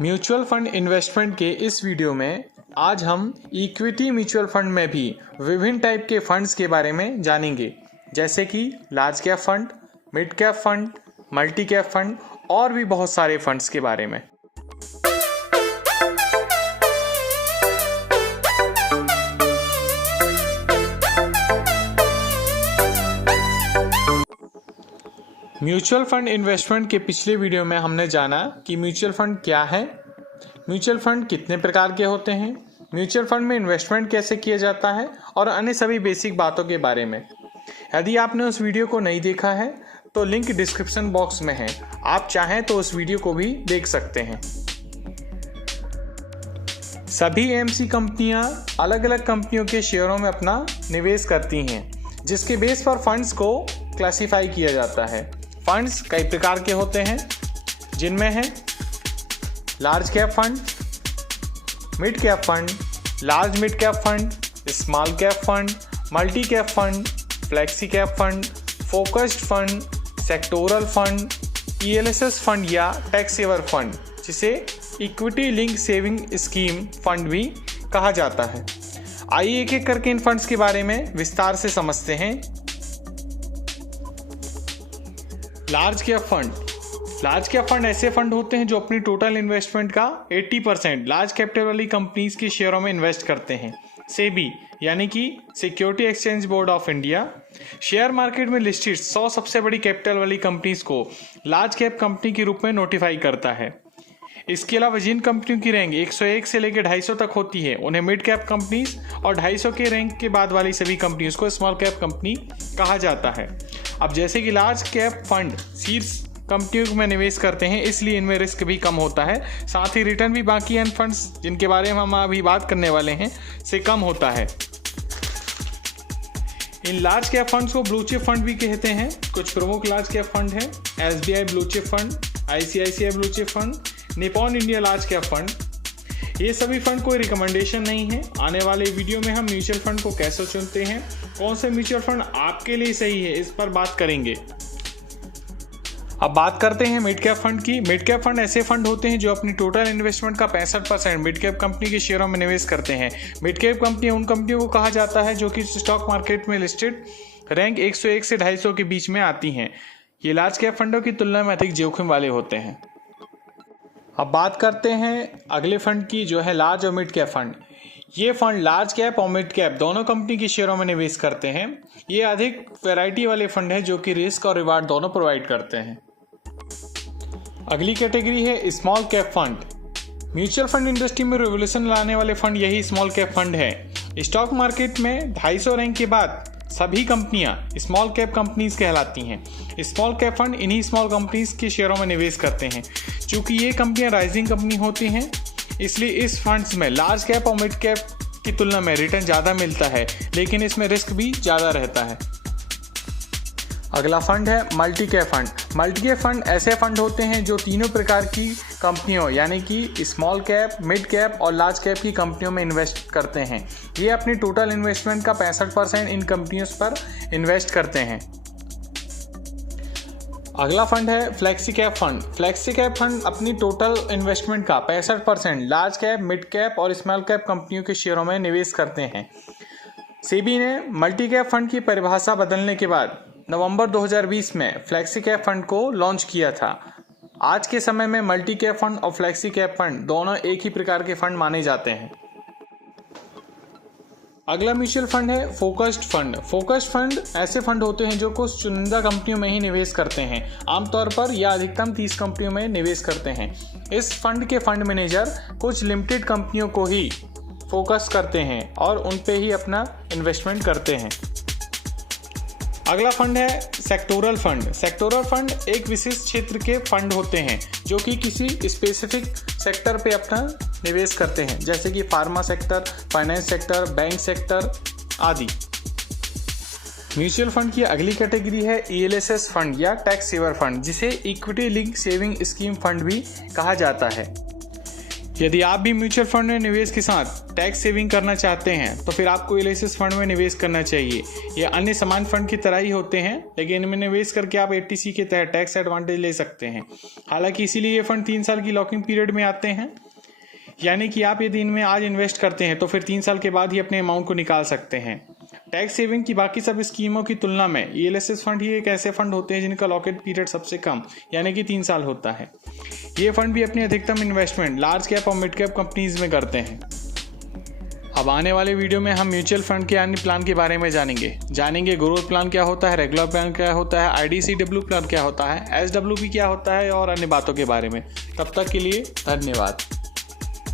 Mutual fund investment के इस video में आज हम इक्विटी म्यूचुअल फंड में भी विभिन्न टाइप के फंड्स के बारे में जानेंगे, जैसे कि large cap fund, mid cap fund, multi cap fund और भी बहुत सारे फंड्स के बारे में। म्यूचुअल फंड इन्वेस्टमेंट के पिछले वीडियो में हमने जाना कि म्यूचुअल फंड क्या है, म्यूचुअल फंड कितने प्रकार के होते हैं, म्यूचुअल फंड में इन्वेस्टमेंट कैसे किया जाता है और अन्य सभी बेसिक बातों के बारे में। यदि आपने उस वीडियो को नहीं देखा है तो लिंक डिस्क्रिप्शन बॉक्स में है, आप चाहें तो उस वीडियो को भी देख सकते हैं। सभी एएमसी कंपनियां अलग अलग कंपनियों के शेयरों में अपना निवेश करती हैं, जिसके बेस पर फंड्स को क्लासिफाई किया जाता है। फंड्स कई प्रकार के होते हैं, जिनमें है large cap fund, mid cap fund, large mid cap fund, small cap fund, multi cap fund, flexi cap fund, focused fund, sectoral fund, ELSS fund या टैक्स सेवर फंड, जिसे equity link saving scheme fund भी कहा जाता है। आइए एक एक करके इन फंड्स के बारे में विस्तार से समझते हैं। Large cap fund. Large cap fund ऐसे फंड होते हैं जो अपनी टोटल इन्वेस्टमेंट का 80% लार्ज कैपिटल वाली कंपनीज के शेयरों में इन्वेस्ट करते हैं। सेबी यानी कि security exchange board of India share market में लिस्टेड 100 सबसे बड़ी कैपिटल वाली कंपनीज को लार्ज कैप कंपनी के रूप में नोटिफाई करता है। इसके अलावा जिन कंपनियों की रैंक 101 से लेकर 250 तक होती है उन्हें मिड कैप कंपनीज और 250 के रैंक के बाद वाली सभी कंपनीज को स्मॉल कैप कंपनी कहा जाता है। अब जैसे कि लार्ज कैप फंड शीर्ष कंपनियों में निवेश करते हैं, इसलिए इनमें रिस्क भी कम होता है, साथ ही रिटर्न भी बाकी अन्य फंड्स जिनके बारे में हम अभी बात करने वाले हैं से कम होता है। इन लार्ज कैप फंड्स को ब्लू चिप फंड भी कहते हैं। कुछ प्रमुख लार्ज कैप फंड हैं SBI blue chip fund, ICICI blue chip fund, Nippon India large cap fund. ये सभी फंड कोई रिकमेंडेशन नहीं है। आने वाले वीडियो में हम म्यूचुअल फंड को कैसे चुनते हैं, कौन से म्यूचुअल फंड आपके लिए सही है, इस पर बात करेंगे। अब बात करते हैं मिड कैप फंड की। मिड कैप फंड ऐसे फंड होते हैं जो अपनी टोटल इन्वेस्टमेंट का 65% मिड कैप कंपनी के शेयरों में निवेश करते हैं। मिड कैप कंपनी उन कंपनियों को कहा जाता है जो कि स्टॉक मार्केट में लिस्टेड रैंक 101 से 250 के बीच में आती हैं। ये लार्ज कैप फंडों की तुलना में अधिक जोखिम वाले होते हैं। अब बात करते हैं अगले फंड की, जो है लार्ज और मिड कैप फंड। ये फंड लार्ज कैप और मिड कैप दोनों कंपनी के शेयरों में निवेश करते हैं। ये अधिक वैरायटी वाले फंड है जो कि रिस्क और रिवार्ड दोनों प्रोवाइड करते हैं। अगली कैटेगरी है small cap fund. Mutual fund industry में रिवोल्यूशन लाने वाले फंड यही स्मॉल कैप फंड है। स्टॉक मार्केट में 250 रैंक के बाद सभी कंपनियां स्मॉल कैप कंपनीज कहलाती हैं। स्मॉल कैप फंड इन्हीं स्मॉल कंपनीज के शेयरों में निवेश करते हैं। चूंकि ये कंपनियां राइजिंग कंपनी होती हैं, इसलिए इस फंड्स में लार्ज कैप और मिड कैप की तुलना में रिटर्न ज़्यादा मिलता है, लेकिन इसमें रिस्क भी ज़्यादा रहता है। अगला फंड है multi cap fund. Multi cap fund ऐसे फंड होते हैं जो तीनों प्रकार की कंपनियों यानी कि स्मॉल कैप, मिड कैप और लार्ज कैप की कंपनियों में इन्वेस्ट करते हैं। ये अपनी टोटल इन्वेस्टमेंट का 65% इन कंपनियों पर इन्वेस्ट करते हैं। अगला फंड है flexi cap fund. Flexi cap fund अपनी टोटल इन्वेस्टमेंट का 65% लार्ज कैप, मिड कैप और स्मॉल कैप कंपनियों के शेयरों में निवेश करते हैं। सेबी ने मल्टी कैप फंड की परिभाषा बदलने के बाद नवंबर 2020 में फ्लेक्सी कैप फंड को लॉन्च किया था। आज के समय में मल्टी कैप फंड और फ्लेक्सी कैप फंड दोनों एक ही प्रकार के फंड माने जाते हैं। अगला म्यूचुअल फंड है फोकस्ड फंड। फोकस्ड फंड ऐसे फंड होते हैं जो कुछ चुनिंदा कंपनियों में ही निवेश करते हैं, आमतौर पर या अधिकतम 30 कंपनियों में निवेश करते हैं। इस फंड के फंड मैनेजर कुछ लिमिटेड कंपनियों को ही फोकस करते हैं और उन पे ही अपना इन्वेस्टमेंट करते हैं। अगला फंड है सेक्टोरल फंड। सेक्टोरल फंड एक विशेष क्षेत्र के फंड होते हैं जो कि किसी स्पेसिफिक सेक्टर पे अपना निवेश करते हैं, जैसे कि pharma sector, finance sector, bank sector आदि। म्यूचुअल फंड की अगली कैटेगरी है ईएलएसएस फंड या टैक्स सेवर फंड, जिसे equity link saving scheme fund भी कहा जाता है। यदि आप भी म्यूचुअल फंड में निवेश के साथ टैक्स सेविंग करना चाहते हैं तो फिर आपको एलआईसी फंड में निवेश करना चाहिए। ये अन्य समान फंड की तरह ही होते हैं, लेकिन इनमें निवेश करके आप 80C के तहत टैक्स एडवांटेज ले सकते हैं। हालांकि इसीलिए ये फंड 3 साल की लॉकिंग पीरियड में आते हैं, यानी कि आप यदि इनमें आज इन्वेस्ट करते हैं तो फिर 3 साल के बाद ही अपने अमाउंट को निकाल सकते हैं। टैक्स सेविंग की बाकी सब स्कीमों की तुलना में एलआईसी फंड ही एक ऐसे फंड होते हैं जिनका लॉकेट पीरियड सबसे कम यानी कि 3 साल होता है। ये फंड भी अपनी अधिकतम इन्वेस्टमेंट लार्ज कैप और मिड कैप कंपनीज में करते हैं। अब आने वाले वीडियो में हम म्यूचुअल फंड के अन्य प्लान के बारे में जानेंगे ग्रोथ प्लान क्या होता है, रेगुलर प्लान क्या होता है, IDCW प्लान क्या होता है, SWP क्या होता है और अन्य बातों के बारे में। तब तक के लिए धन्यवाद।